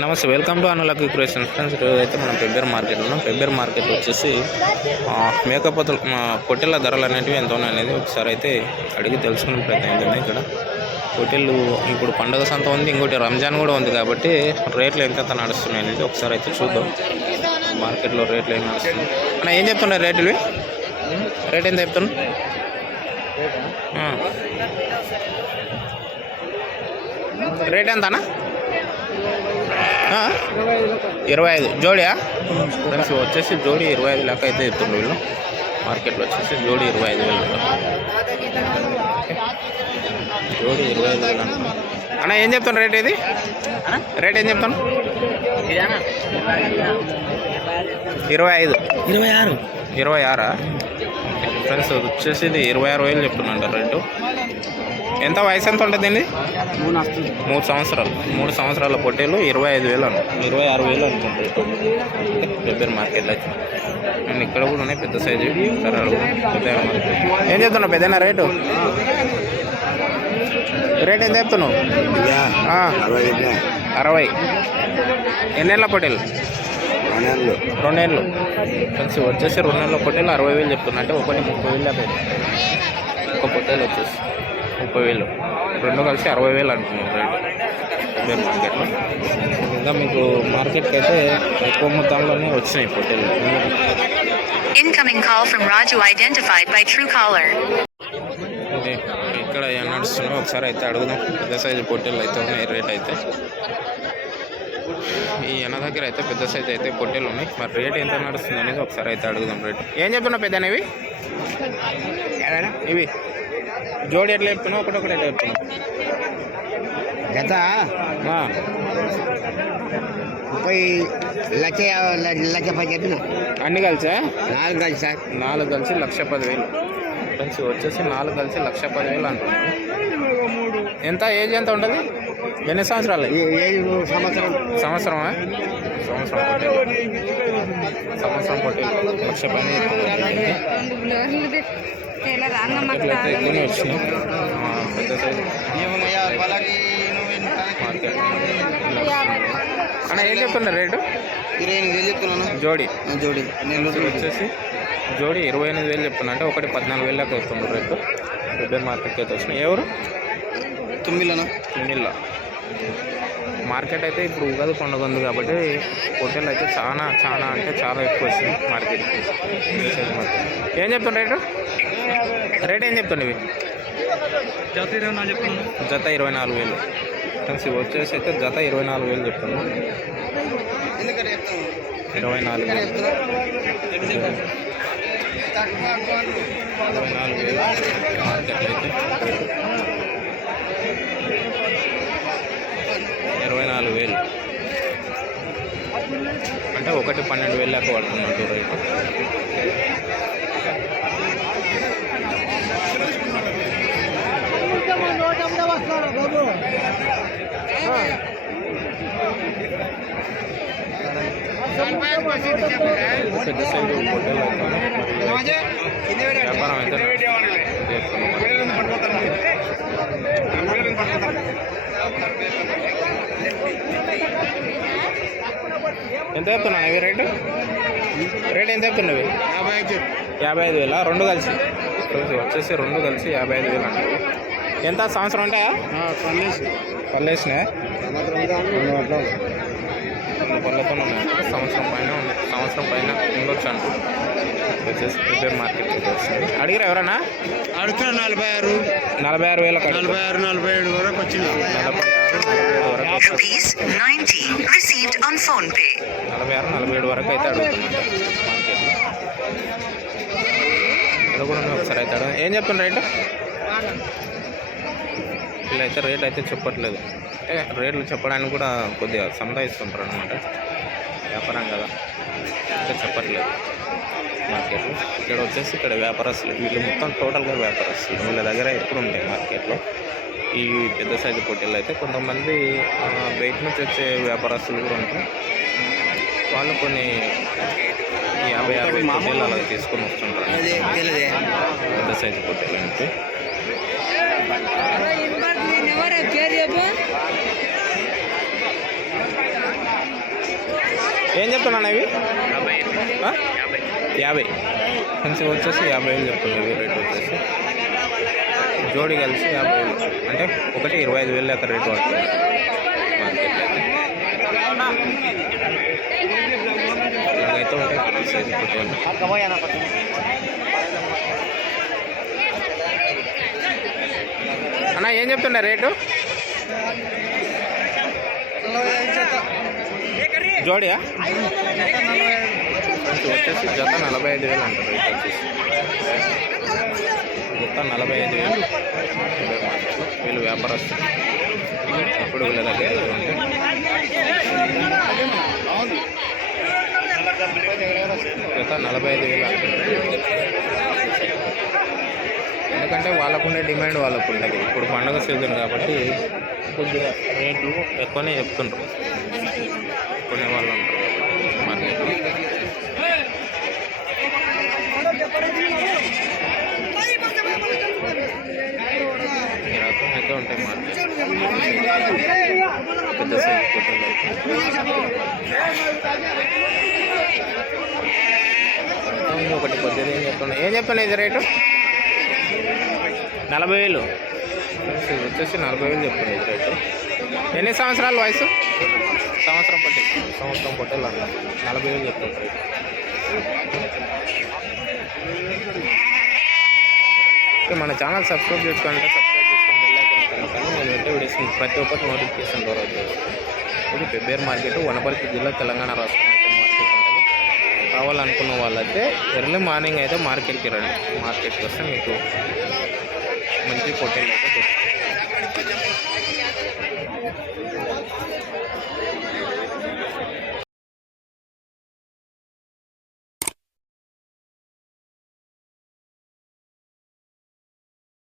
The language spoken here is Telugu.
నమస్తే వెల్కమ్ టు అనులక్ క్రియేషన్ ఫ్రెండ్స్ ఈరోజు అయితే మనం పెబ్బేర్ మార్కెట్ ఉన్నాం. పెబ్బేర్ మార్కెట్ వచ్చేసి మేకప్ మేకపోతలు పొట్టెల ధరలు అనేటివి ఎంత ఉన్నాయనేది ఒకసారి అయితే అడిగి తెలుసుకునే ప్రయత్నం చేద్దాం ఇక్కడ. పొట్టెళ్ళు ఇప్పుడు పండుగ సంత ఉంది ఇంకోటి రంజాన్ కూడా ఉంది కాబట్టి రేట్లు ఎంత నడుస్తున్నాయి అనేది ఒకసారి అయితే చూద్దాం. మార్కెట్లో రేట్లు ఏం నడుస్తున్నాయి. అన్న ఏం చెప్తున్నారు రేట్లు రేట్ ఎంత చెప్తున్నా? రేట్ ఎంత అన్న ఇరవై ఐదు. జోడియా? ఫ్రెండ్స్ వచ్చేసి జోడి ఇరవై ఐదు లెక్క అయితే చెప్తుండ్రు వీళ్ళు. మార్కెట్లో వచ్చేసి జోడి ఇరవై ఐదు వేలు జోడి ఇరవై ఐదు వేలు అన్న ఏం చెప్తాను రేట్ ఇది? రేట్ ఏం చెప్తాను? ఇరవై ఐదు. ఇరవై ఆరు. ఇరవై ఆరా? ఫ్రెండ్స్ వచ్చేసి ఇది ఇరవై ఆరు వేలు చెప్తున్నాంట రేటు. ఎంత వయసు ఎంత ఉంటుంది దీన్ని మూడు సంవత్సరాలు. మూడు సంవత్సరాల. పొట్టేలు ఇరవై ఐదు వేలు అను ఇరవై ఆరు వేలు పెబ్బేరు మార్కెట్లో వచ్చి అండ్ ఇక్కడ కూడా ఉన్నాయి పెద్ద సైజు. అడుగు. పెద్ద ఏం చెప్తున్నావు పెద్దనా రేటు? రేట్ ఏం చెప్తున్నావు? అరవై ఎన్నేళ్ళ పొట్టేలు? నెలలు రెండేళ్ళు. ఫ్రెండ్స్ వచ్చేసి రెండు నెలల పొట్టేలు అరవై వేలు చెప్తున్నా. అంటే ఒకటి ముప్పై వేలు అదే ఒక పొట్టేలు వచ్చేసి. ముప్పై వేలు. రెండు కలిసి అరవై వేలు అంటున్నారు రేటు. మార్కెట్లో? ఇంకా మీకు మార్కెట్కి అయితే ఎక్కువ మొత్తంలోనే వచ్చినాయి పొట్టేలు Incoming call from Raju identified by Truecaller. ఇది ఇక్కడ ఏం నడుస్తుందో ఒకసారి అయితే అడుగుదాం. పెద్ద సైజు పొట్టేలు అయితే ఉన్నాయి రేట్ అయితే. ఈ ఎన దగ్గర అయితే పెద్ద సైజు అయితే పొట్టేలు ఉన్నాయి. మరి రేట్ ఎంత నడుస్తుంది అనేది ఒకసారి అయితే అడుగుదాం రేటు. ఏం చెప్తున్నావు పెద్ద ఇవి? ఇవి. జోడి ఎట్లా చెప్తున్నావు ఒకటి ఎట్లా చెప్తున్నావు గత ఆ, ముప్పై లక్ష లక్ష పది చెప్పిన. అన్ని కలిసా? నాలుగు కలిసి సార్. నాలుగు కలిసి లక్ష పదివేలు. ఫ్రెండ్స్ వచ్చేసి నాలుగు కలిసి లక్ష పదివేలు అంటున్నాను ఎంత ఏజ్ ఎంత ఉంటుంది? ఎన్ని సంవత్సరాలు? సంవత్సరం. సంవత్సరమా? సంవత్సరం సంవత్సరం పొట్టేలు లక్ష పైన అన్న ఏం చెప్తున్నారు రేటు? ఇరవై ఎనిమిది వేలు చెప్తున్నాను జోడి. జోడి. వచ్చేసి జోడి ఇరవై ఎనిమిది వేలు చెప్తున్నా. అంటే ఒకటి పద్నాలుగు వేలు దాకా వస్తుంది రేటు. రిబ్బన్ మార్కెట్కి అయితే వచ్చినాయి ఎవరు తొమ్మిదిలోనా మిల్ల మార్కెట్ అయితే ఇప్పుడు ఉగాది పండుగ ఉంది కాబట్టి హోటల్ అయితే చాలా చాలా అంటే చాలా ఎక్కువ వచ్చింది మార్కెట్కి. ఏం చెప్తున్నా రేటు? రేట్ ఏం చెప్తుండే ఇవి? జత ఇరవై నాలుగు వేలు. ఫ్రెండ్స్ ఇవి వచ్చేసి అయితే జత ఇరవై నాలుగు వేలు చెప్తున్నాను ఇరవై నాలుగు వేలు. ఇరవై నాలుగు వేలు. మార్కెట్లో అయితే ఇరవై నాలుగు వేలు అంటే ఒకటి పన్నెండు వేలు దాకా పడుతున్నట్టు రేటు పెద్ద సైజు హోటల్ అయితే మరి వ్యాపారం అయితే చేస్తున్నాం. ఎంత చెప్తున్నావు ఇవి రేటు రేట్ ఎంత చెప్తున్నవి యాభై ఐదు వేల రెండు కలిసి వచ్చేసి రెండు కలిసి యాభై ఐదు వేలు అంటారు ఎంత సంవత్సరం ఉంటాయా పల్లేసినా పళ్ళతో ఉన్నాయి సంవత్సరం పైన సంవత్సరం పైన ఉండొచ్చు అంట వచ్చేసి ప్రిపేర్ మార్కెట్ వస్తుంది అడిగిరా ఎవరన్నా? అడుగుతున్నా నలభై ఆరు. నలభై ఆరు వేల నలభై ఆరు నలభై ఏడు వరకు వచ్చింది. నలభై ఆరు నలభై ఏడు వరకు వస్తుంది. Rupees 90 received on phone pay. నలభై ఆరు నలభై ఏడు వరకు అయితే కూడా ఉన్నాయి ఒకసారి అయితే అడుగు. ఏం చెప్తున్నారు రేటు? వీళ్ళైతే రేట్ అయితే చెప్పట్లేదు. అంటే రేట్లు చెప్పడానికి కూడా కొద్దిగా సంపాదిస్తుంటారు అనమాట వ్యాపారం కదా. ఇంకా చెప్పట్లేదు. మార్కెట్లో ఇక్కడ వచ్చేసి ఇక్కడ వ్యాపారస్తులు వీళ్ళు మొత్తం టోటల్గా వ్యాపారస్తులు. వీళ్ళ దగ్గర ఎప్పుడు ఉంటాయి మార్కెట్లో? ఈ పెద్ద సైజు పొట్టేళ్ళు అయితే కొంతమంది బయట నుంచి వచ్చే వ్యాపారస్తులు కూడా ఉంటారు. వాళ్ళు కొన్ని యాభై యాభై పొట్టేళ్ళు అలా తీసుకొని వస్తుంటారు. పెద్ద సైజు పొట్టేళ్ళు అంటే చెప్తున్నాను ఇవి ఆ? యాభై. మంచిగా వచ్చేసి యాభై వేలు ఇవి రేట్ వచ్చేసి. జోడి కలిసి యాభై వేలు అంటే ఒకటి ఇరవై ఐదు వేలు లెక్క రేటు పడుతుంది. ఉంటాయి. సైజు పొట్టేలు అన్న ఏం చెప్తుండే రేటు? జోడియా? ఇది వచ్చేసి జత నలభై ఐదు వేలు అంటారు వచ్చేసి జత నలభై ఐదు వేలు. వీళ్ళు వ్యాపారస్తులు. ఎప్పుడు వీళ్ళ దగ్గర జత నలభై ఐదు వేలు అంటారు. ఎందుకంటే వాళ్ళకుండే డిమాండ్ వాళ్ళకు ఉండదు ఇప్పుడు పండుగ సీజన్ కాబట్టి కొద్దిగా రేట్లు ఎక్కువనే చెప్తుంటారు కొనే వాళ్ళు ఉంటారు కాబట్టి మార్కెట్లో ఈ రకం అయితే ఉంటాయి మార్కెట్ పెద్ద సైజు పొట్టేలు అయితే. అయితే ఉంది ఒకటి కొద్దిగా ఏం చెప్తున్నా? ఏం చెప్తున్నా ఇది రేటు? నలభై వేలు. వచ్చేసి నలభై వేలు చెప్తుంది ఇది రేటు. ఎన్ని సంవత్సరాల వయసు? సంవత్సరం పట్టి. సంవత్సరం పొట్టేలు అన్నారు నలభై వేలు చెప్తుంది రేటు. మన ఛానల్ సబ్స్క్రైబ్ చేసుకోవాలంటే సబ్స్క్రైబ్ చేసుకొని. నేను పెట్టే వీడియోస్ మీకు ప్రతి ఒక్కటి నోటిఫికేషన్ ద్వారా. ఇది పెబ్బేర్ మార్కెట్ వనపర్తి జిల్లా తెలంగాణ రాష్ట్రం అయితే మార్కెట్ ఉంటుంది కావాలనుకున్న వాళ్ళైతే ఎర్లీ మార్నింగ్ అయితే మార్కెట్కి రండి మార్కెట్కి వస్తే మీకు మంచి పొట్టేలు అయితే దొరుకుతాయి